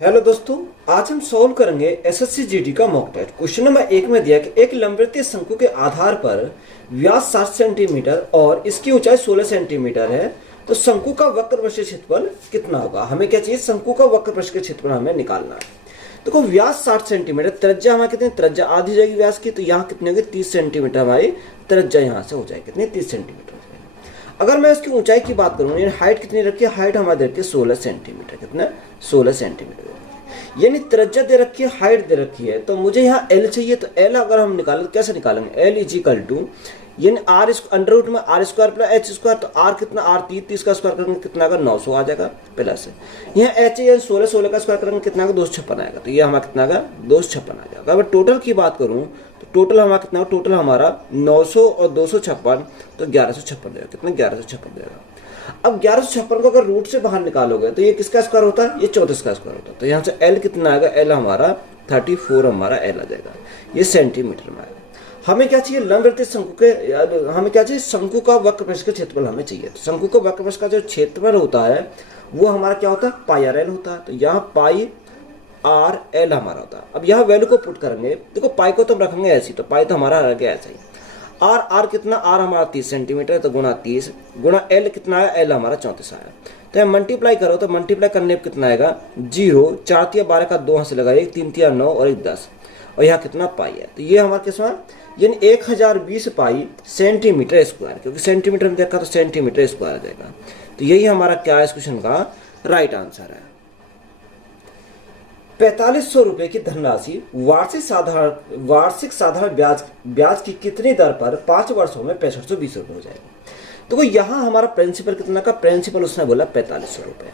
Hello दोस्तों, आज हम सॉल्व करेंगे एसएससी जीडी का मॉक टेस्ट। क्वेश्चन नंबर 1 में दिया कि एक लंबवृत्तीय शंकु के आधार पर व्यास 60 सेंटीमीटर और इसकी ऊंचाई 16 सेंटीमीटर है, तो शंकु का वक्रपृष्ठीय क्षेत्रफल कितना होगा। हमें क्या चाहिए, शंकु का वक्रपृष्ठीय क्षेत्रफल हमें निकालना है। देखो व्यास 60 सेंटीमीटर, त्रिज्या हमारी कितनी, त्रिज्या आधी हो जाएगी व्यास की, तो यहाँ कितनी होगी 30 सेंटीमीटर हमारी त्रिज्या यहाँ से हो जाएगी, कितनी 30 सेंटीमीटर। अगर मैं इसकी ऊंचाई की बात करूँ, यानी हाइट कितनी रखी है, हाइट हमारी दे रखी है 16 सेंटीमीटर, कितना 16 सेंटीमीटर, यानी त्रिज्या दे रखी है, हाइट दे रखी है, तो मुझे यहाँ एल चाहिए। तो एल अगर हम निकालें तो कैसे निकालेंगे, एल इज इक्वल टू यानी आर अंडर रूट में r square plus h square, तो आर कितना, आर 30 का स्क्वायर करेंगे कितना आएगा 900 आ जाएगा प्लस यहाँ एच यानी 16 का स्क्वायर करेंगे कितना आएगा 256 आएगा, तो ये हमारा कितना आएगा 256 आ जाएगा। अगर टोटल की बात करूँ तो टोटल हमारा कितना, टोटल हमारा 900 और 256 तो 1156 देगा, कितना 1156 देगा। अब 1156 को अगर रूट से बाहर निकालोगे तो ये किसका स्क्वायर होता है, ये 34 का स्क्वायर होता है, तो यहाँ से एल कितना आएगा, एल हमारा 34 हमारा एल आ जाएगा, ये सेंटीमीटर में आएगा। हमें क्या चाहिए, लंबवृत्तीय शंकु के, हमें क्या चाहिए, शंकु का वक्रपृष्ठ का क्षेत्रफल हमें चाहिए। तो शंकु का वक्रपृष्ठ का जो क्षेत्रफल होता है वो हमारा क्या होता है, पाई आर एल होता है, तो यहाँ पाई आर एल हमारा होता है। अब यहाँ वैल्यू को पुट करेंगे, देखो पाई को तो हम रखेंगे ऐसी, तो पाई तो हमारा आ गया ऐसा ही। आर आर कितना, आर हमारा 30 सेंटीमीटर है, तो गुणा 30 गुणा एल कितना है, एल हमारा 34 आया। तो मल्टीप्लाई करो, तो मल्टीप्लाई करने पर कितना आएगा 0, 4 तिया 12 का 2 हाथ से लगाइए, 3 तिया 9 और 1 10, और यहाँ कितना पाई है, तो ये हमारा कितना, यानी 1020 पाई सेंटीमीटर स्क्वायर, क्योंकि सेंटीमीटर में देखा तो सेंटीमीटर स्क्वायर आ जाएगा। तो यही हमारा क्या है इस क्वेश्चन का राइट आंसर है। 4500 रुपए की धनराशि वार्षिक साधारण ब्याज की कितनी दर पर 5 वर्षों में 6520 रुपए हो जाएगा। तो यहाँ हमारा प्रिंसिपल कितना का, प्रिंसिपल उसने बोला 4500 रुपए।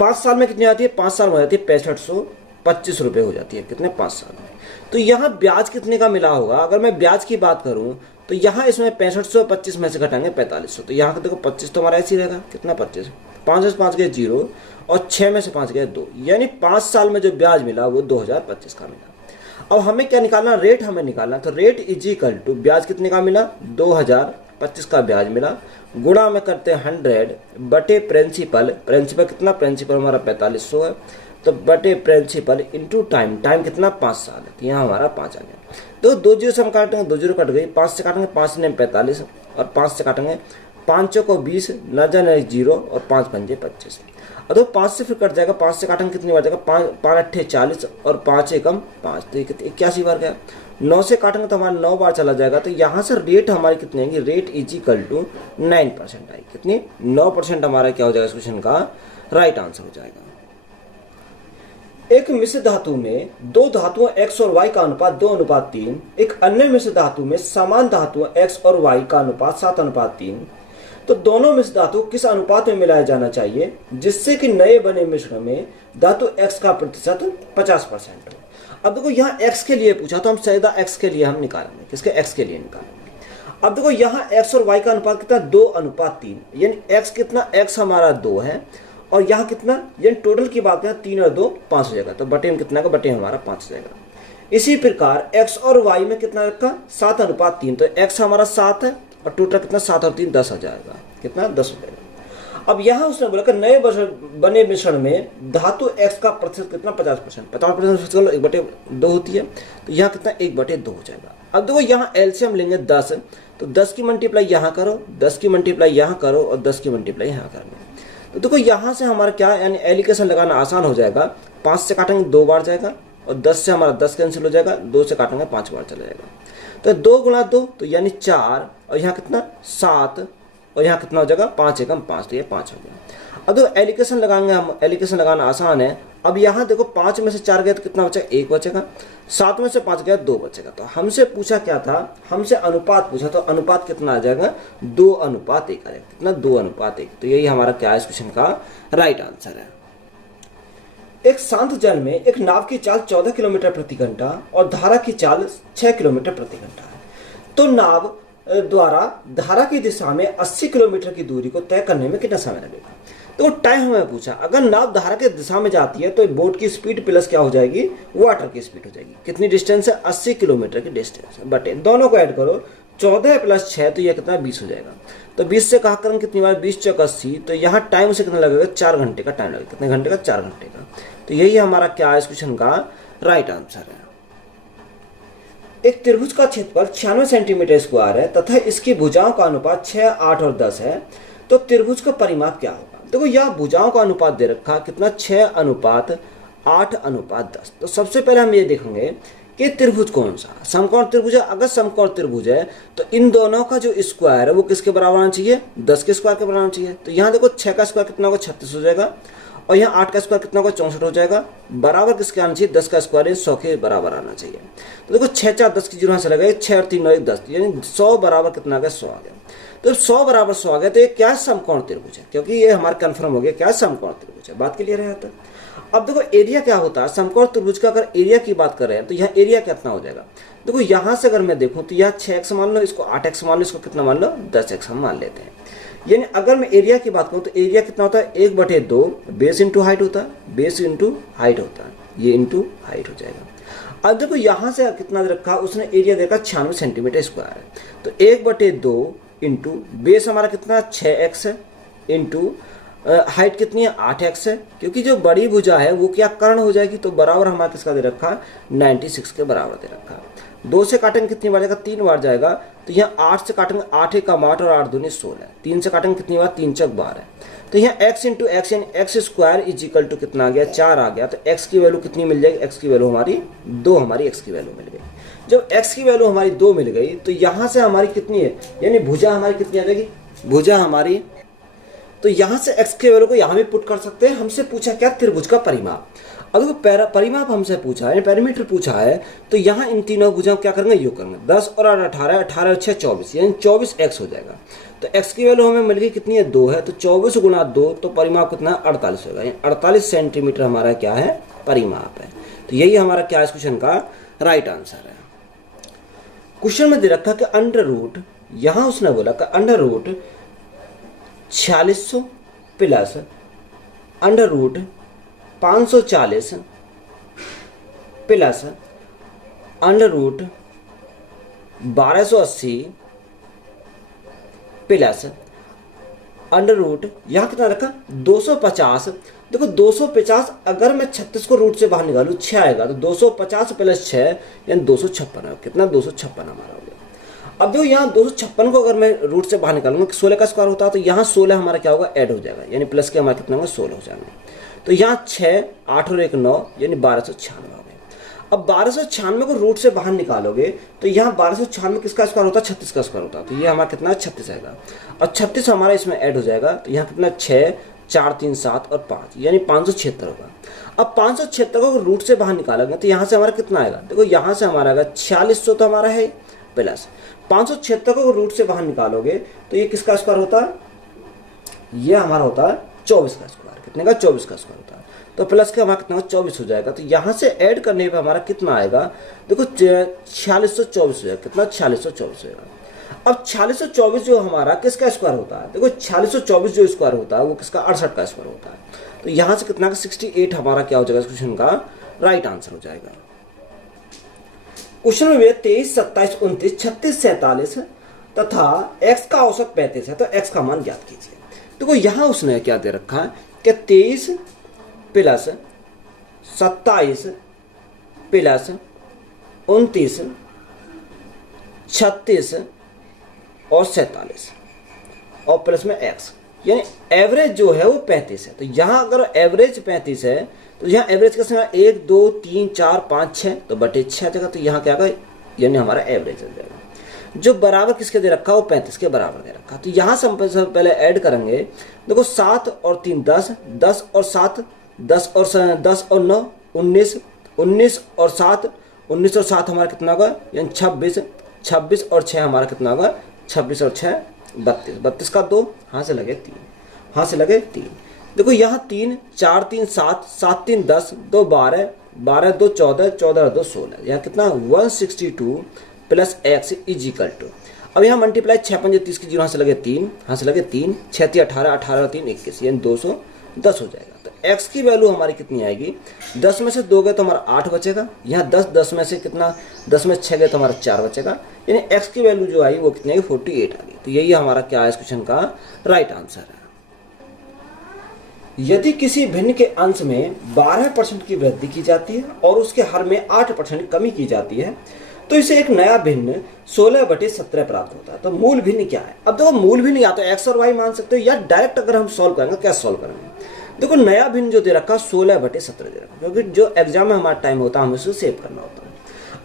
5 साल में कितनी आती है, 5 साल में हो जाती है 6525 रुपए हो जाती है, कितने 5 साल में। तो यहाँ ब्याज कितने का मिला होगा, अगर मैं ब्याज की बात करूं तो यहाँ इसमें 6525 में से घटाएंगे 4500, तो यहाँ देखो 25 तो हमारा ऐसे ही रहेगा, कितना 25, 5 से 5 गए 0 और 6 में से 5 गए 2, यानी 5 साल में जो ब्याज मिला वो 2025 का मिला। अब हमें क्या निकालना, रेट हमें निकालना, तो रेट इज इक्वल टू ब्याज कितने का मिला 2025 का ब्याज मिला, गुणा में करते हैं 100 बटे प्रिंसिपल, प्रिंसिपल कितना, प्रिंसिपल हमारा 4500 है, तो बटे प्रिंसिपल इंटू टाइम, टाइम कितना 5 साल है, तो यहाँ हमारा 5 आ गया। तो 2 जीरो से हम काटेंगे, 2 जीरो कट गई, 5 से काटेंगे 5 ने 45 और 5 से काटेंगे 5 को 20 न जाने 0 और 5 पंजे 25, और तो 5 से फिर कट जाएगा, 5 से काटेंगे कितनी बार जाएगा, 5 अट्ठे 40 और 5 एकम 5, तो 81 बार गया। 9 से काटेंगे तो हमारा 9 बार चला जाएगा, तो यहाँ से रेट हमारी कितनी आएगी, रेट इज इक्वल टू 9% आएगी, कितनी 9% हमारा क्या हो जाएगा इस क्वेश्चन का राइट आंसर हो जाएगा। एक मिश्र धातु में 2 धातुओं x और y का अनुपात 2:3, एक अन्य मिश्र धातु में समान धातुओं x और y का अनुपात 7:3, तो दोनों मिश्र धातु किस अनुपात में मिलाया जाना चाहिए जिससे कि नए बने मिश्रण में धातु x का प्रतिशत 50% हो। अब देखो यहाँ x के लिए पूछा, तो हम सीधा x के लिए हम निकालेंगे, किसके x के लिए निकालेंगे। अब देखो यहाँ x और y का अनुपात कितना 2:3, यानी x कितना, x हमारा 2 है और यहाँ कितना, यानी टोटल की बात करें 3 और 2 5 हो जाएगा, तो बटे में कितना का, बटे हमारा 5 हो जाएगा। इसी प्रकार x और y में कितना रखा 7:3, तो x हमारा 7 है और टोटल कितना 7 और 3 10 हो जाएगा, कितना 10 हो जाएगा। अब यहाँ उसने बोला कि नए बने मिश्रण में धातु x का प्रतिशत कितना 50%, 50% 1/2 होती है, तो यहाँ कितना 1/2 हो जाएगा। अब देखो यहाँ एलसीएम लेंगे 10, तो 10 की मल्टीप्लाई यहाँ करो, 10 की मल्टीप्लाई यहाँ करो और 10 की मल्टीप्लाई यहाँ करो, तो देखो यहाँ से हमारा क्या, यानी एलिकेशन लगाना आसान हो जाएगा। 5 से काटेंगे 2 बार जाएगा और 10 से हमारा 10 कैंसिल हो जाएगा, 2 से काटेंगे 5 बार चला जाएगा, तो 2 गुणा 2 तो यानी 4 और यहाँ कितना 7 और यहाँ कितना हो जाएगा 5 एकम 5, तो ये 5 हो गया। अब तो एलिकेशन लगाएंगे हम, एलिकेशन लगाना आसान है। अब यहाँ देखो 5 में से 4 गए तो कितना बचेगा 1 बचेगा, 7 में से 5 गया 2 बचेगा। तो हमसे पूछा क्या था, हमसे अनुपात पूछा, तो अनुपात कितना आ जाएगा 2:1 आएगा, कितना 2:1, तो यही हमारा क्या है इस क्वेश्चन का राइट आंसर है। एक शांत जल में एक नाव की चाल 14 किलोमीटर प्रति घंटा और धारा की चाल 6 किलोमीटर प्रति घंटा है, तो नाव द्वारा धारा की दिशा में 80 किलोमीटर की दूरी को तय करने में कितना समय लगेगा। तो टाइम हमें पूछा, अगर नाव धारा के दिशा में जाती है तो बोट की स्पीड प्लस क्या हो जाएगी, वाटर की स्पीड हो जाएगी। कितनी डिस्टेंस है 80 किलोमीटर की डिस्टेंस, बटे दोनों को ऐड करो 14 प्लस 6 तो यह कितना 20 हो जाएगा। तो 20 से कहा करें कितनी बार 20 चौक 80, तो यहाँ टाइम से कितना लगेगा 4 घंटे का टाइम लगेगा। कितने घंटे का 4 घंटे का। तो यही हमारा क्या है इस क्वेश्चन का राइट आंसर है। एक त्रिभुज का क्षेत्रफल 96 सेंटीमीटर स्क्वायर है तथा इसकी भुजाओं का अनुपात 6, 8 और 10 है, तो त्रिभुज का परिमाप क्या होगा। देखो यह भुजाओं का अनुपात दे रखा कितना 6:8:10। तो सबसे पहले हम ये देखेंगे कि त्रिभुज कौन सा समकोण त्रिभुज है। अगर समकोण त्रिभुज है तो इन दोनों का जो स्क्वायर है वो किसके बराबर आना चाहिए, 10 के स्क्वायर के बराबर आना चाहिए। तो यहाँ देखो 6 का स्क्वायर कितना होगा 36 हो जाएगा, और यहाँ 8 का स्क्वायर कितना होगा 64 हो जाएगा। बराबर किसके आना चाहिए, 10 का स्क्वायर 100 के बराबर आना चाहिए। तो देखो 6 4 10 की जीरो से लगाए 6 और 3 9 1 10, यानी 100 बराबर कितना आ गया 100 आ गया। तो 100 बराबर 100 आ गया तो ये क्या समकोण त्रिभुज है, क्योंकि ये हमारा कंफर्म हो गया क्या समकोण त्रिभुज है। बात क्लियर है यहाँ तक। अब देखो एरिया क्या होता है समकोण त्रिभुज का, अगर एरिया की बात कर रहे हैं तो यहाँ एरिया कितना हो जाएगा। देखो यहाँ से अगर मैं देखूँ तो यहाँ 6x मान लो, इसको 8x मान लो, इसको कितना मान लो 10x हम मान लेते हैं। यानी अगर मैं एरिया की बात करूँ तो एरिया कितना होता है 1/2 बेस इंटू हाइट होता है, बेस इंटू हाइट होता है, ये इंटू हाइट हो जाएगा। अब देखो यहाँ से कितना रखा उसने एरिया देखा 96 सेंटीमीटर स्क्वायर है, तो 1/2 इंटू बेस हमारा कितना 6x है, इंटू हाइट कितनी है 8x है, क्योंकि जो बड़ी भुजा है वो क्या कर्ण हो जाएगी, तो बराबर हमारा किसका दे रखा 96 के बराबर दे रखा। 2 से काटेंगे कितनी बार जाएगा 3 बार जाएगा, तो यहाँ 8 से काटेंगे 8 1 8 और 8 2 16, 3 से काटेंगे कितनी बार 3 चौक 12 है। तो यहाँ x इंटू एक्स यानी x square is equal to कितना आ गया 4 आ गया। तो x की वैल्यू कितनी मिल जाएगी, x की वैल्यू हमारी 2, हमारी x की वैल्यू मिल गई। जब x की वैल्यू हमारी 2 मिल गई तो यहाँ से हमारी कितनी है, यानी भुजा हमारी कितनी आ जाएगी, भुजा हमारी, तो यहाँ से x के वैल्यू को यहाँ भी पुट कर सकते हैं। हमसे पूछा क्या त्रिभुज का परिमाप। अब देखो परिमाप हमसे पूछा है, पैरामीटर पूछा है, तो यहाँ इन तीनों भुजाओं क्या करेंगे योग करेंगे, 10 और 8 18, 18 और 6 24, यानी 24x हो जाएगा। तो x की वैल्यू हमें मिल गई कितनी है 2 है, तो 24 गुणा 2 तो परिमाप कितना 48 होगा, यानी 48 सेंटीमीटर हमारा क्या है परिमाप है। तो यही हमारा क्या है इस क्वेश्चन का राइट आंसर है। क्वेश्चन में दे रखा कि अंडर रूट, यहाँ उसने बोला कि under root 4600 plus under root 540 plus under root 1280 plus under root यहाँ कितना रखा 250। देखो 250 अगर मैं 36 को रूट से बाहर निकालूं 6 आएगा, तो 250 प्लस 6 यानी 256 है, कितना 256 हमारा हो गया। अब जो यहाँ 256 को अगर मैं रूट से बाहर निकालूंगा 16 का स्क्वायर होता है, तो यहाँ 16 हमारा क्या होगा ऐड हो जाएगा, यानी प्लस के हमारा कितना होगा 16 हो जाएंगे। तो यहाँ 6 8 और 1 9 यानी 1296 हो गए। अब 1296 को रूट से बाहर निकालोगे तो यहाँ 1296 किसका स्क्वायर होता है 36 का स्क्वायर होता है, तो ये हमारा कितना 36 आएगा, और 36 हमारा इसमें ऐड हो जाएगा। तो यहाँ कितना 6 4 3 7 और 5 यानी 576 होगा। अब 576 को रूट से बाहर निकालोगे तो यहाँ से हमारा कितना आएगा, देखो यहाँ से हमारा आएगा 4600 तो हमारा है प्लस 576 को रूट से बाहर निकालोगे तो ये किसका स्क्वायर होता है, ये हमारा होता है 24 का स्क्वायर, कितने का 24 का स्क्वायर होता है। तो प्लस का हमारा कितना 24 हो जाएगा। तो यहाँ से ऐड करने पे हमारा कितना आएगा, देखो 4624 हो जाएगा, कितना 4624 होगा। अब 4624 जो हमारा किसका स्क्वायर होता है, देखो 4624 जो स्क्वायर होता है वो किसका 68 का स्क्वायर होता है। तो यहाँ से कितना 68 हमारा क्या हो जाएगा इस क्वेश्चन का राइट आंसर हो जाएगा। क्वेश्चन में 23 27 29 36 47 तथा x का औसत 35 है, तो x का मान ज्ञात कीजिए। देखो यहाँ उसने क्या दे रखा है कि 23 प्लस 27 प्लस 29 36 और 47 और प्लस में x, यानी एवरेज जो है वो 35 है। तो यहाँ अगर एवरेज 35 है तो यहाँ एवरेज का संख्या 1 2 3 4 5 6 तो बटे 6 जगह, तो यहाँ क्या आएगा यानी हमारा एवरेज हो जाएगा। जो बराबर किसके दे रखा वो 35 के बराबर दे रखा। तो यहाँ से हम पहले ऐड करेंगे, देखो 7 और 3 10, 10 और 7 10 और 10 और 9 19, 19 और 7 19 और 7 हमारा कितना होगा यानी 26, 26 और 6 हमारा कितना होगा 26 और 6 32, 32 का 2 हाथ से लगे 3, हाथ से लगे 3। देखो यहाँ 3 4 3 7 7 3 10 2 12 12 2 14 14 2 16, यहाँ कितना 162 plus x is equal to, अब यहाँ मल्टीप्लाई 6 5 30 की जीरो हाथ से लगे 3, हाथ से लगे 3 6 3 18 18 3 21 यानी 210 हो जाएगा। तो x की वैल्यू हमारी कितनी आएगी, 10 में से 2 गए तो हमारा 8 बचेगा, यहाँ 10 में से कितना, 10 में 6 गए तो हमारा 4 बचेगा, यानी x की वैल्यू जो आई वो कितनी आई, 48 आ गई। तो यही हमारा क्या है इस क्वेश्चन का राइट आंसर है। यदि किसी भिन्न के अंश में 12% की वृद्धि की जाती है और उसके हर में 8% कमी की जाती है तो इसे एक नया भिन्न 16/17 प्राप्त होता है। तो मूल भिन्न क्या है? अब देखो मूल भिन्न या तो x और y मान सकते हो या डायरेक्ट अगर हम सॉल्व करेंगे, क्या सॉल्व करेंगे, देखो नया भिन्न जो दे रखा 16/17 दे रखा, क्योंकि जो एग्जाम में हमारा टाइम होता है हमें उसे सेव करना होता है।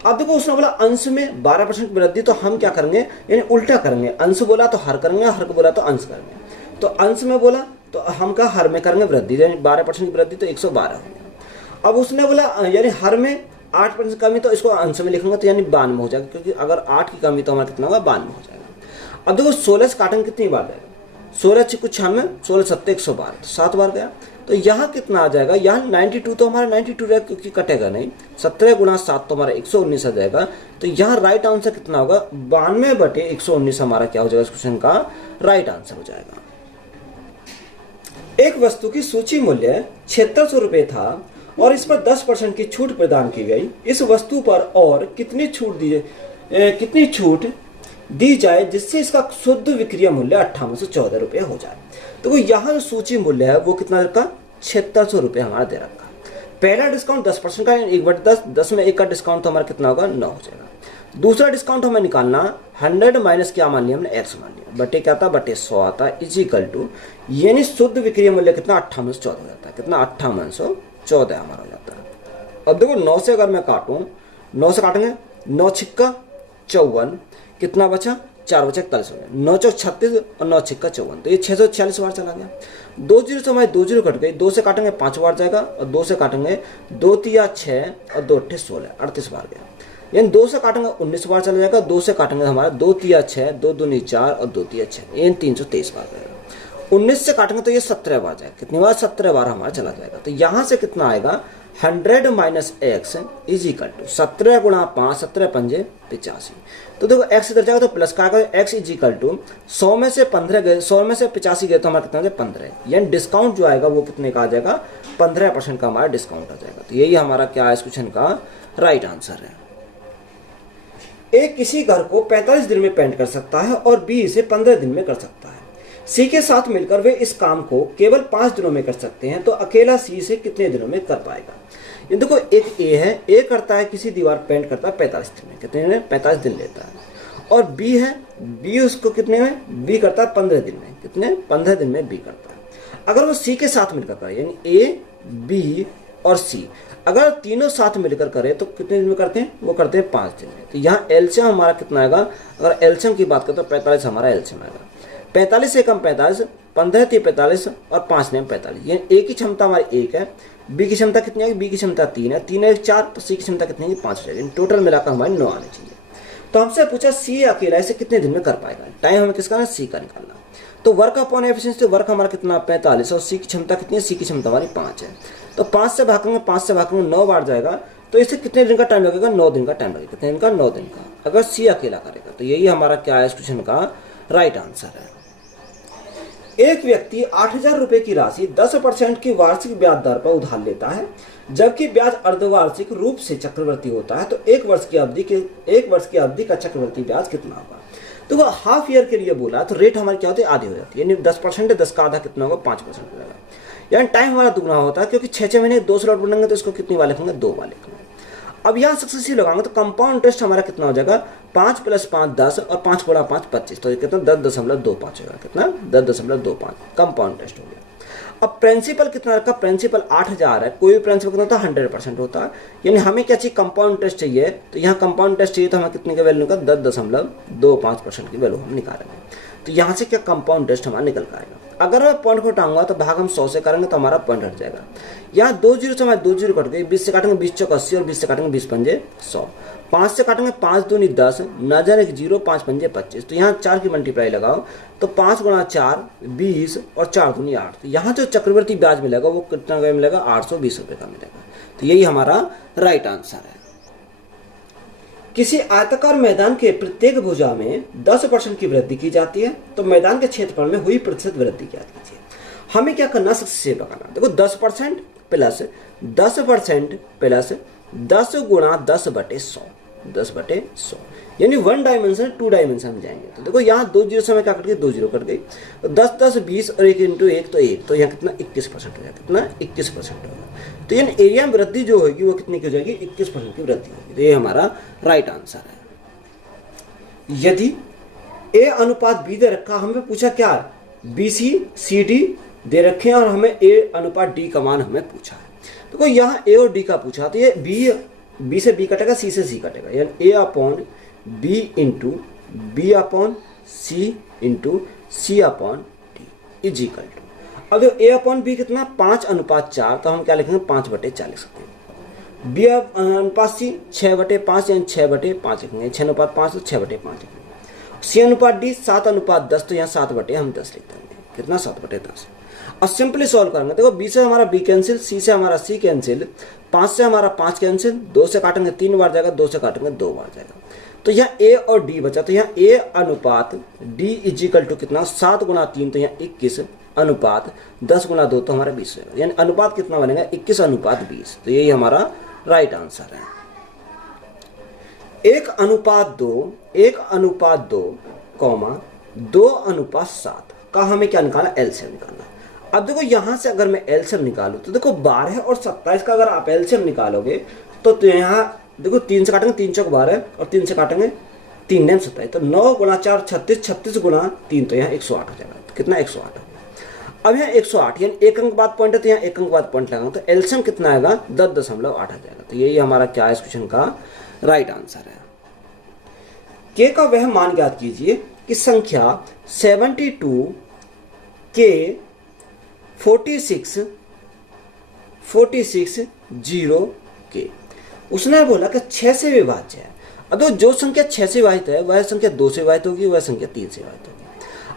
अब देखो उसने बोला अंश में 12% वृद्धि, तो हम क्या करेंगे, यानी उल्टा करेंगे, अंश बोला तो हर करेंगे, हर को बोला तो अंश करेंगे। तो अंश में बोला तो हम का हर में करेंगे वृद्धि, यानी 12% की वृद्धि तो 112 हो गया। अब उसने बोला यानी हर में 8% कमी, तो इसको अंश में लिखूंगा तो यानी 92 हो जाएगा, क्योंकि अगर 8 की कमी तो हमारा कितना होगा, 92 हो जाएगा। अब देखो 16 से काटेंगे कितनी बार जाएगा, 16 से कुछ 96, 16 7 112, तो 7 बार गया। तो यहाँ कितना आ जाएगा, यहाँ 92 तो हमारा 92 रहेगा क्योंकि कटेगा नहीं, 17 गुणा 7 तो हमारा 119 आ जाएगा। तो यहाँ राइट आंसर कितना होगा, 92/119 हमारा क्या हो जाएगा इस क्वेश्चन का राइट आंसर हो जाएगा। एक वस्तु की सूची मूल्य 7600 रुपये था और इस पर 10% की छूट प्रदान की गई। इस वस्तु पर और कितनी छूट दी जाए जिससे इसका शुद्ध विक्रय मूल्य 5814 रुपये हो जाए। तो यहाँ जो सूची मूल्य है वो कितना का 7600 रुपये हमारा दे रखा। पहला डिस्काउंट 10% का, 1/10, 10 में 1 का डिस्काउंट तो हमारा कितना होगा, 9 हो जाएगा। दूसरा डिस्काउंट हमें निकालना 100 माइनस क्या मान लिया हमने, x मान लिया, बटे क्या था, बटे 100 आता, इजिकल टू यानी शुद्ध विक्रय मूल्य कितना 5814 हो जाता है, कितना 5814 हमारा हो जाता है। अब देखो 9 से अगर मैं काटूं, 9 से काटेंगे, 9 छिक्का 54, कितना बचा, 4 बचा 41 हो गया, 9 चौक 36 और 9 छिक्का 54, तो ये 646 बार चला गया। 2 जीरो से हमारे 2 जीरो कट गई, 2 से काटेंगे 5 बार जाएगा और 2 से काटेंगे 2 तिया 6 और 2 अट्ठे 16, 38 बार गया। यानी 2 से काटेंगे 19 बार चला जाएगा, 2 से काटेंगे हमारा 2 तिया 6, 2 दूनी 4 और 2 तिया 6, यानी 323 बार गएगा। 19 से काटेंगे तो ये 17 बार जाएगा, कितनी बार, 17 बार हमारा चला जाएगा। तो यहाँ से कितना आएगा, 100 माइनस x इजिकल टू 17 गुणा 5, 17 पंजे 85। तो देखो x इधर जाएगा तो प्लस का आएगा, x इजिकल टू 100 में से 15 गए, 100 में से 85 गए तो हमारा कितना है, 15, यानी डिस्काउंट जो आएगा वो कितने का आ जाएगा, 15% का हमारा डिस्काउंट आ जाएगा। तो यही हमारा क्या है इस क्वेश्चन का राइट आंसर है। ए किसी घर को 45 दिन में पेंट कर सकता है और बी इसे 15 दिन में कर सकता है। सी के साथ मिलकर वे इस काम को केवल 5 दिनों में कर सकते हैं, तो अकेला सी इसे कितने दिनों में कर पाएगा। ये देखो एक ए है, ए करता है किसी दीवार पेंट करता है 45 दिन में, कितने में, 45 दिन लेता है। और बी है, बी उसको कितने में, बी करता है 15 दिन में, कितने, 15 दिन में बी करता है। अगर वो सी के साथ मिलकर करे, यानी ए बी और सी अगर तीनों साथ मिलकर करे तो कितने दिन में करते हैं, वो करते हैं 5 दिन में। तो यहाँ एलसीएम हमारा कितना आएगा, अगर एलसीएम की बात करें तो 45 हमारा एलसीएम आएगा। 45 से कम 45, 15 थी 45 और 5 ने 45, यानी ए की क्षमता हमारी 1 है, बी की क्षमता कितनी है, बी की क्षमता 3 है, 3 1 4, तो सी की क्षमता कितनी है, 5 है, यानी टोटल मिलाकर हमारे 9 आने चाहिए। तो हमसे पूछा सी अकेला इसे कितने दिन में कर पाएगा, टाइम हमें किसका, सी का निकालना। तो वर्क अपॉन एफिशिएंसी, वर्क हमारा कितना 45 और सी की क्षमता कितनी है, सी की क्षमता हमारी 5 है। तो 5 से भागेंगे, 5 से भागेंगे 9 बार जाएगा, तो इसे कितने दिन का टाइम लगेगा, 9 दिन का टाइम लगेगा, कितने दिन का, 9 दिन का, अगर सी अकेला करेगा। तो यही हमारा क्या है इस क्वेश्चन का राइट आंसर है। एक व्यक्ति 8000 रुपए की राशि 10% की वार्षिक ब्याज दर पर उधार लेता है, जबकि ब्याज अर्धवार्षिक रूप से चक्रवर्ती होता है, तो एक वर्ष की अवधि का चक्रवर्ती ब्याज कितना होगा। तो वो हाफ ईयर के लिए बोला तो रेट हमारी क्या होती है, आधी हो जाती है, यानी 10% है, 10 का आधा कितना होगा, 5% हो जाएगा, यानी टाइम हमारा दुगना होता है, क्योंकि 6 महीने 2 स्लॉट बनेंगे तो इसको कितनी बार लिखेंगे, 2 बार लिखेंगे। अब यहाँ सक्सेसिव लगाएंगे तो कंपाउंड इंटरेस्ट हमारा कितना हो जाएगा, 5 + 5 10 और 5 गुणा 5 25, तो कितना 10.25 होगा, कितना 10.25 कंपाउंड इंटरेस्ट हो गया। अब प्रिंसिपल कितना रखा, प्रिंसिपल 8000 है, कोई भी प्रिंसिपल कितना होता है, 100% होता है, यानी हमें क्या चाहिए, कंपाउंड इंटरेस्ट चाहिए। तो यहाँ कंपाउंड इंटरेस्ट चाहिए तो हमें कितने की वैल्यू का 10.25% की वैल्यू हम निकालेंगे। तो यहाँ से क्या कंपाउंड इंटरेस्ट हमारा निकल कर आएगा। अगर मैं पॉइंट को उठाऊंगा तो भाग हम 100 से करेंगे तो हमारा पॉइंट हट जाएगा। यहाँ 2 जीरो से हमारे 2 जीरो कट गई, 20 से काटेंगे 20 चौक 80 और 20 से काटेंगे 20 पंजे 100, 5 से काटेंगे 5 दूनी 10, नजर 1 जीरो, 5 पंजे 25, तो यहाँ 4 की मल्टीप्लाई लगाओ तो 5 गुणा 4 20 और 4 दूनी 8, तो यहाँ जो चक्रवर्ती ब्याज मिलेगा वो कितना मिलेगा, 820 रुपये का मिलेगा। तो यही हमारा राइट आंसर है। किसी आयताकार मैदान के प्रत्येक भुजा में 10% की वृद्धि की जाती है, तो मैदान के क्षेत्रफल में हुई प्रतिशत वृद्धि ज्ञात कीजिए। हमें क्या करना, 67 लगाना। देखो 10% प्लस 10% प्लस 10 गुणा 10/100, 10/100 यानी 1 डायमेंशन 2 डायमेंशन में जाएंगे। तो देखो यहाँ 2 जीरो से मैं क्या कट गई, 2 जीरो कट गई, तो 10 10 20 और 1 इंटू 1 तो 1, तो यहाँ कितना 21% हो गया, कितना 21% होगा। तो यानी एरिया में वृद्धि जो होगी वो कितनी की हो जाएगी, 21% की वृद्धि होगी। तो ये हमारा राइट आंसर है। यदि ए अनुपात बी दे रखा, हमें पूछा क्या, BC CD दे रखे हैं और हमें ए अनुपात डी का मान हमें पूछा है। देखो यहाँ ए और डी का पूछा, तो ये बी से बी कटेगा, सी से सी कटेगा, यानी A/B into B/C into C/D is equal to, अब A/B कितना 5:4, तो हम क्या लिखेंगे 5/4 लिख सकते हैं। B/C 6/5 यानी 6/5 लिखेंगे, 6:5 तो 6/5 लिखेंगे। C/D 7:10, तो यहाँ 7/10 लिख देंगे, कितना 7/10। अब सिंपली सॉल्व करेंगे, देखो B से हमारा B कैंसिल, C से हमारा C कैंसिल, 5 से हमारा 5 कैंसिल, 2 से काटेंगे 3 बार जाएगा, 2 से काटेंगे 2 बार जाएगा। तो यहाँ A और D बचा, तो यहाँ A अनुपात D इज इक्वल टू कितना 7 गुणा 3, तो यहाँ 21 अनुपात 10 गुणा 2, तो हमारा 20 होगा, यानी अनुपात कितना बनेगा 21:20। तो यही हमारा राइट आंसर है। 1:2, 1:2, 2:7 का हमें क्या निकालना, एलसीएम निकालना। अब देखो यहां से अगर मैं एलसीएम निकालूं, तो देखो 12 और 27 का अगर आप एलसीएम निकालोगे तो यहाँ देखो 3 से काटेंगे, 3 चौक 12 और 3 से काटेंगे 3 9 27, तो 9 गुणा 4 36, 36 गुणा 3, तो यहाँ 108 हो जाएगा, कितना 108 हो गया। अब यहाँ 108 यानी 1 अंक बाद पॉइंट है, तो यहाँ 1 अंक बाद पॉइंट लगाऊंगा, तो एलसीएम कितना आएगा 10.8 आ जाएगा। तो यही हमारा क्या है इस क्वेश्चन का राइट आंसर है। के का वह मान ज्ञात कीजिए कि संख्या 72 के 46 0 के, उसने बोला कि 6 से विभाज्य है। अब जो संख्या 6 से विभाजित है वह संख्या 2 से विभाजित होगी, वह संख्या 3 से विभाजित होगी।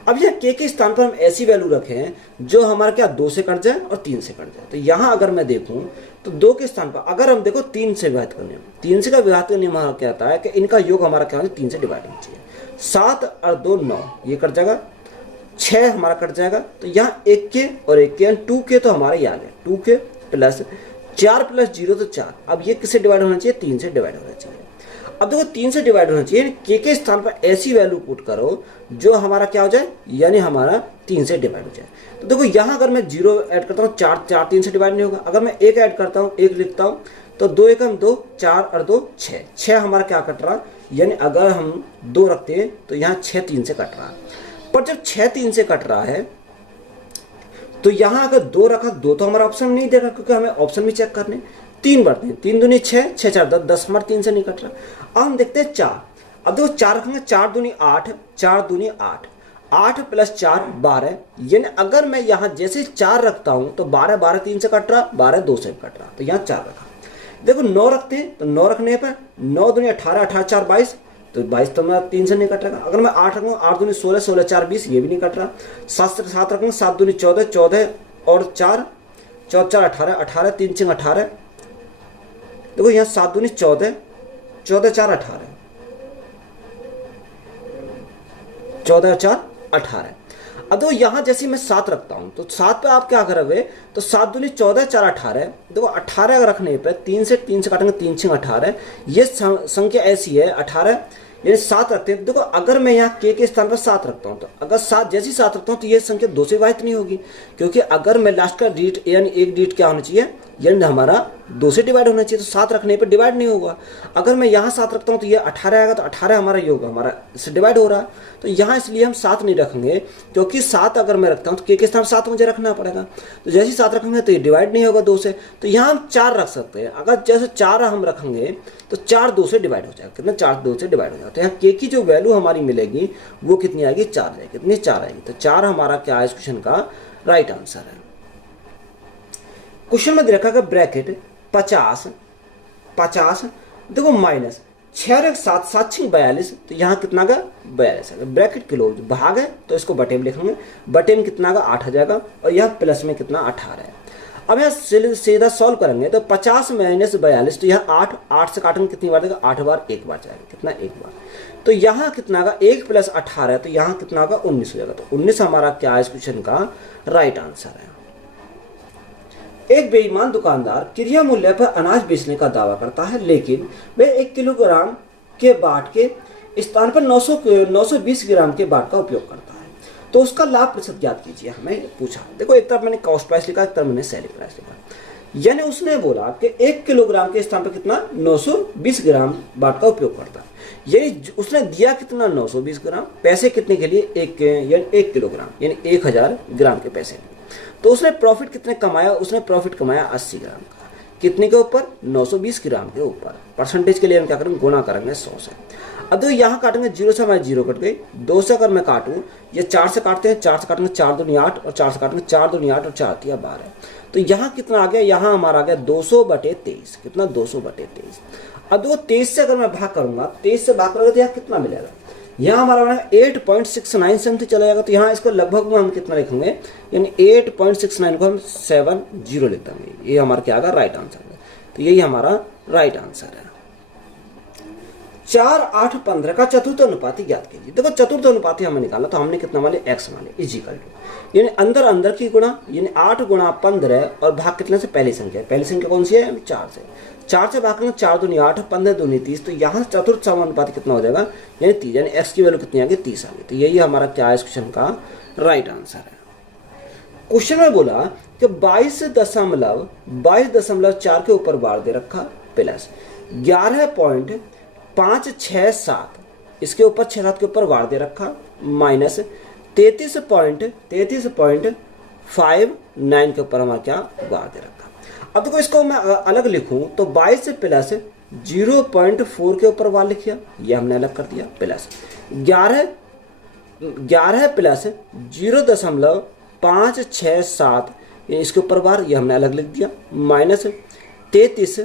अब यह के स्थान पर हम ऐसी वैल्यू रखें जो हमारा क्या 2 से कट जाए और 3 से कट जाए। तो यहाँ अगर मैं देखूं तो 2 के स्थान पर अगर हम देखो 3 से विभाजित करने, 3 से का विभाजित करने में क्या आता है कि इनका योग हमारा क्या होगा 3 से डिवाइड होना चाहिए। 7 और 2 9, ये कट जाएगा, 6 हमारा कट जाएगा, तो यहाँ 1 के और 1 के 2 के, तो हमारा ये आ गया 2 के प्लस 4 प्लस 0 तो 4। अब ये किससे डिवाइड होना चाहिए, 3 से डिवाइड होना चाहिए। अब देखो 3 से डिवाइड होना चाहिए, के स्थान पर ऐसी वैल्यू पुट करो जो हमारा क्या हो जाए, यानी हमारा 3 से डिवाइड हो जाए। तो देखो यहाँ अगर मैं 0 ऐड करता हूँ, 4 3 से डिवाइड नहीं होगा। अगर मैं 1 ऐड करता हूँ, 1 लिखता हूँ, तो 2 1 2, 4 और 2 6, 6 हमारा क्या कट रहा, यानी अगर हम 2 रखते हैं तो यहाँ 6 3 से कट रहा है। पर जब 6 3 से कट रहा है तो यहाँ अगर 2 रखा, 2 तो हमारा ऑप्शन नहीं दे रहा क्योंकि हमें ऑप्शन भी चेक करने। 3 बढ़ते हैं, 3 दूनी 6, 6 4 10, 10 हमारे 3 से नहीं कट रहा। अब हम देखते हैं 4, अब देखो 4 रखेंगे, 4 दूनी 8, 4 दूनी 8, 8 प्लस 4 12, यानी अगर मैं यहाँ जैसे 4 रखता हूँ तो 12 12 3 से कट रहा, 12 2 से कट रहा, तो यहाँ 4 रखा। देखो 9 रखते हैं, तो 9 रखने पर 9 दूनी 18, 18 4 22, तो 22 तो मैं 3 से नहीं कट रहा। अगर मैं 8 रखूँगा, 8 दूनी 16, 16 4 20, ये भी नहीं कट रहा। 7 रखूँगा, 7 दूनी 14, 14 और 4 4 4 18, 18 3 6 18। देखो यहाँ 7 दूनी 14, 14 4 18, 14 4 18। अब देखो यहाँ जैसे मैं 7 रखता हूँ तो 7 पे आप क्या करोगे, तो 7 दूनी 14 4 18। देखो 18 अगर रखने पे 3 से काटेंगे, 3 6 18, ये संख्या ऐसी है 18, यानी 7 रखते हैं। देखो अगर मैं यहाँ के स्थान पर 7 रखता हूँ, तो अगर 7 जैसी 7 रखता हूँ तो ये संख्या 2 से विभाजित नहीं होगी, क्योंकि अगर मैं लास्ट का डिजिट यानी एक डिजिट क्या होना चाहिए, यानी हमारा 2 से डिवाइड होना चाहिए, तो 7 रखने पर डिवाइड नहीं होगा। अगर मैं यहाँ 7 रखता हूँ तो ये 18 आएगा, तो 18 हमारा योग हमारा इससे डिवाइड हो रहा है, तो यहाँ इसलिए हम 7 नहीं रखेंगे, क्योंकि 7 अगर मैं रखता हूँ तो के स्थान पर 7 मुझे रखना पड़ेगा, तो जैसे 7 रखेंगे तो ये डिवाइड नहीं होगा 2 से, तो यहाँ हम 4 रख सकते हैं। अगर जैसे 4 हम रखेंगे तो 4 2 से डिवाइड हो जाएगा, कितना 4 2 से डिवाइड हो जाएगा। तो यहाँ के की जो वैल्यू हमारी मिलेगी वो कितनी आएगी, 4 आएगी, कितनी 4 आएगी। तो 4 हमारा क्या है इस क्वेश्चन का राइट आंसर है। क्वेश्चन में दे रखा है ब्रैकेट 50 50, देखो माइनस 6 7 7 6 42, तो यहाँ कितना का 42 है। ब्रैकेट क्लोज, भाग है तो इसको बटे में लिखेंगे, बटे में कितना का 8 आ जाएगा, और यहाँ प्लस में कितना 18 है। अब यहाँ सीधा सॉल्व करेंगे तो 50 माइनस 42, तो यहाँ 8, 8 से काटेंगे कितनी बार देगा, 8 बार, एक बार जाएगा, कितना, एक बार। तो यहाँ कितना होगा, 1 प्लस 18 है, तो यहाँ कितना होगा, 19 हो जाएगा। तो 19 हमारा क्या है इस क्वेश्चन का राइट आंसर है। एक बेईमान दुकानदार क्रिया मूल्य पर अनाज बेचने का दावा करता है, लेकिन वह 1 किलोग्राम के बाट के स्थान पर 920 ग्राम के बाट का उपयोग करता है, तो उसका लाभ प्रतिशत ज्ञात कीजिए, हमें पूछा। देखो एक तरफ मैंने कॉस्ट प्राइस लिखा, एक तरफ मैंने सेलिंग प्राइस लिखा। यानी उसने बोला कि 1 किलोग्राम के स्थान पर कितना, 920 ग्राम बाट का उपयोग करता है। यानी उसने दिया कितना, 920 ग्राम, पैसे कितने के लिए, 1 किलोग्राम, यानी 1000 ग्राम के पैसे। तो उसने प्रॉफिट कितने कमाया, उसने प्रॉफिट कमाया 80 ग्राम का, कितने के ऊपर, 920 ग्राम के ऊपर। परसेंटेज के लिए हम क्या करेंगे, गुना करेंगे 100 से। अब तो यहाँ काटेंगे, 0 से हमारे 0 कट गई, 2 से अगर मैं काटूं, ये 4 से काटते हैं, 4 से काटेंगे 4 दूनी 8, और 4 से काटेंगे 4 दूनी 8, और 4 तिया 12। तो यहाँ कितना आ गया, यहाँ हमारा आ गया 200/23, कितना, 200/23। अब देखो 23 से अगर मैं भाग करूंगा, 23 से भाग करोगे तो यहाँ कितना मिलेगा, यहाँ हमारा बना 8.69 समथिंग चला जाएगा। तो यहाँ इसको लगभग हम कितना लिखेंगे, यानी 8.69 को हम 70 लिख देंगे। ये हमारा क्या आएगा, राइट आंसर है। तो यही हमारा राइट आंसर है। 4, 8, 15 का चतुर्थ अनुपाती ज्ञात कीजिए। देखो चतुर्थ अनुपाती हमें निकालना, तो हमने कितना माने, x माने, इजिकल टू, यानी अंदर अंदर की गुणा, यानी 8 गुणा 15 और भाग कितने से, पहली संख्या, पहली संख्या कौन सी है, 4 से। 4 से भाग करेंगे, 4 दूनी 8, 15 दूनी 30, तो यहाँ चतुर्थ समानुपाती कितना हो जाएगा, यानी 30, यानी x की वैल्यू कितनी आ गई, 30 आ गई। तो यही हमारा क्या है इस क्वेश्चन का राइट आंसर है। क्वेश्चन में बोला कि 22.4 के ऊपर बार दे रखा, प्लस 11.567 इसके ऊपर 6-7 के ऊपर वार दे रखा, माइनस 33.59 के ऊपर हमारा क्या वार दे रखा। अब देखो इसको मैं अलग लिखूं तो 22 से प्लस 0.4 के ऊपर वार लिखिया, ये हमने अलग कर दिया, प्लस 11 प्लस 0.567 इसके ऊपर वार, ये हमने अलग लिख दिया, माइनस 33।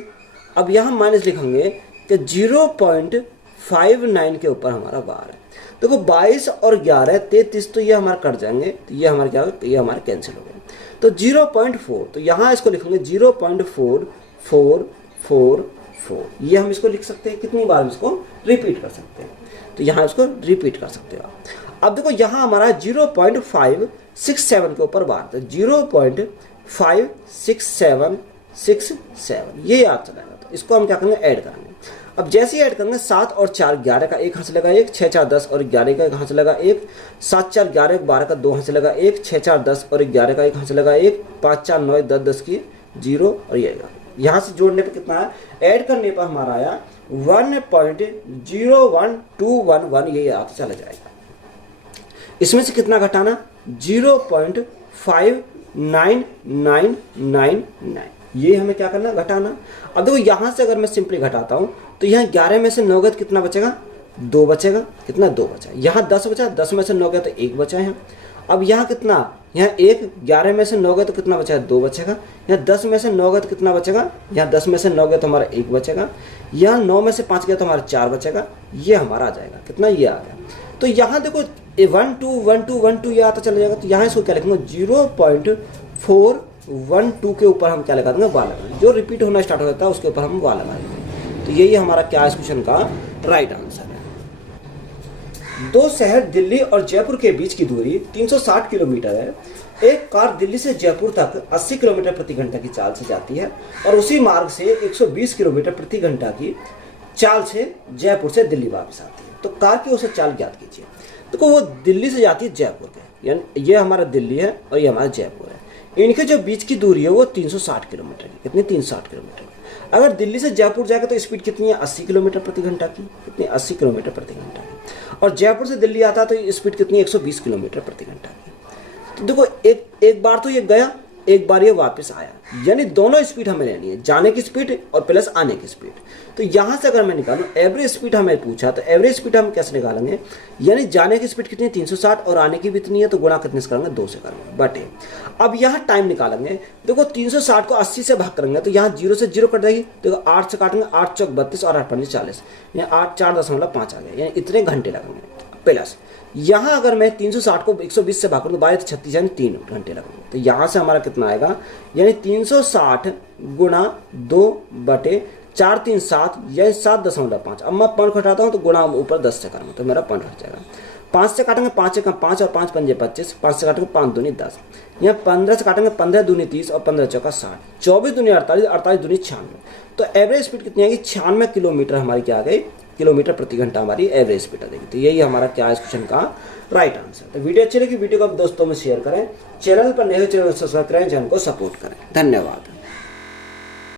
अब यहाँ माइनस लिखेंगे कि 0.59 के ऊपर हमारा वार है। देखो 22 और 11, 33, तो ये हमारे कट जाएंगे, तो ये हमारे क्या, ये हमारे कैंसिल हो गए। तो 0.4, तो यहाँ इसको लिखेंगे 0.4444, ये हम इसको लिख सकते हैं, कितनी बार इसको रिपीट कर सकते हैं, तो यहाँ इसको रिपीट कर सकते हो आप। अब देखो यहाँ हमारा 0.567 के ऊपर बार, तो 0.56767 ये याद चलेगा। तो इसको हम क्या करेंगे, ऐड करेंगे। अब जैसे ही ऐड करेंगे, 7 और 4 11 का 1 हाथ से लगा 1, 6 4 10 और 11 का 1 हाथ से लगा 1, 7 4 11 12 का 2 हाथ से लगा 1, 6 4 10 और 11 का 1 हाथ से लगा 1, 5 4 9 10 10 की 0, और ये यहाँ से जोड़ने पे कितना है, ऐड करने पर हमारा आया 1.01211, ये याद चला जाएगा। इसमें से कितना घटाना, 0.5999, ये हमें क्या करना, घटाना। अब देखो यहाँ से अगर मैं सिंपली घटाता हूँ तो यहाँ 11 में से 9 गया तो कितना बचेगा, 2 बचेगा, कितना 2 बचा। यहाँ 10 बचा, 10 में से 9 गया तो 1 बचा है। अब यहाँ कितना, यहाँ 1, 11 में से 9 गया तो कितना बचा है, 2 बचेगा। यहाँ 10 में से 9 गया तो कितना बचेगा, यहाँ 10 में से 9 गया तो हमारा 1 बचेगा। यहाँ 9 में से 5 गया तो हमारा 4 बचेगा, ये हमारा आ जाएगा, कितना, ये आ गया। तो यहाँ देखो 1 2 1 2 1 2 ये आता चला जाएगा। तो यहाँ इसको क्या लिखेंगे, 0.412 के ऊपर हम क्या लगा देंगे, वाला लगाएंगे, जो रिपीट होना स्टार्ट हो जाता है उसके ऊपर हम वाला लगाएंगे। तो यही हमारा क्या इस क्वेश्चन का राइट आंसर है। दो शहर दिल्ली और जयपुर के बीच की दूरी 360 किलोमीटर है। एक कार दिल्ली से जयपुर तक 80 किलोमीटर प्रति घंटा की चाल से जाती है और उसी मार्ग से 120 किलोमीटर प्रति घंटा की चाल से जयपुर से दिल्ली वापस आती है। तो कार की औसत चाल ज्ञात कीजिए। देखो वो दिल्ली से जाती है जयपुर के, यानी ये हमारा दिल्ली है और ये हमारा जयपुर है। इनके जो बीच की दूरी है वो 360 किलोमीटर की, कितनी, 360 किलोमीटर। अगर दिल्ली से जयपुर जाएगा तो स्पीड कितनी है, 80 किलोमीटर प्रति घंटा की, कितनी, 80 किलोमीटर प्रति घंटा की। और जयपुर से दिल्ली आता तो स्पीड कितनी, 120 किलोमीटर प्रति घंटा की। तो देखो एक बार तो ये गया, एक बार ये वापस आया, यानी दोनों स्पीड हमें लेनी है, जाने की स्पीड और प्लस आने की स्पीड। तो यहाँ से अगर मैं निकालूं एवरेज स्पीड हमें पूछा, तो एवरेज स्पीड हम कैसे निकालेंगे, यानी जाने की स्पीड कितनी, 360 और आने की भी इतनी है, तो गुणा कितने से करेंगे, 2 से करेंगे, बटे। अब यहाँ टाइम निकालेंगे। देखो 360 को 80 से भाग करेंगे तो यहाँ 0 से 0 कट जाएगी। देखो 8 से काटेंगे, 8 चौक 32 और 8 पंजे 40, यहाँ 8 4.5 आ गया, यानी इतने घंटे लगेंगे। प्लस यहाँ अगर मैं 360 को 120 से भाग करूँ तो 22 यानी 3 घंटे लगेंगे। तो यहाँ से हमारा कितना आएगा, यानी 360 गुणा 2/4 3 7 यानी 7.5। अब मैं पॉइंट घटाता हूँ तो गुणा ऊपर 10 से करूँगा तो मेरा पॉइंट हट जाएगा। 5 से काटेंगे 5 1 5 और 5 5 25, 5 से काटेंगे 5 दूनी 10, यहाँ 15 से काटेंगे 15 दूनी 30 और 15 चौका 60, 24 दूनी 48, 48 दूनी 96। तो एवरेज स्पीड कितनी आएगी, 96 किलोमीटर हमारी क्या आ गई, किलोमीटर प्रति घंटा हमारी एवरेज स्पीड आ जाएगी। तो यही हमारा क्या है इस क्वेश्चन का राइट आंसर। तो वीडियो अच्छी लगी, वीडियो को आप दोस्तों में शेयर करें, चैनल पर नए चैनल सब्सक्राइब करें, चैनल को सपोर्ट करें। धन्यवाद।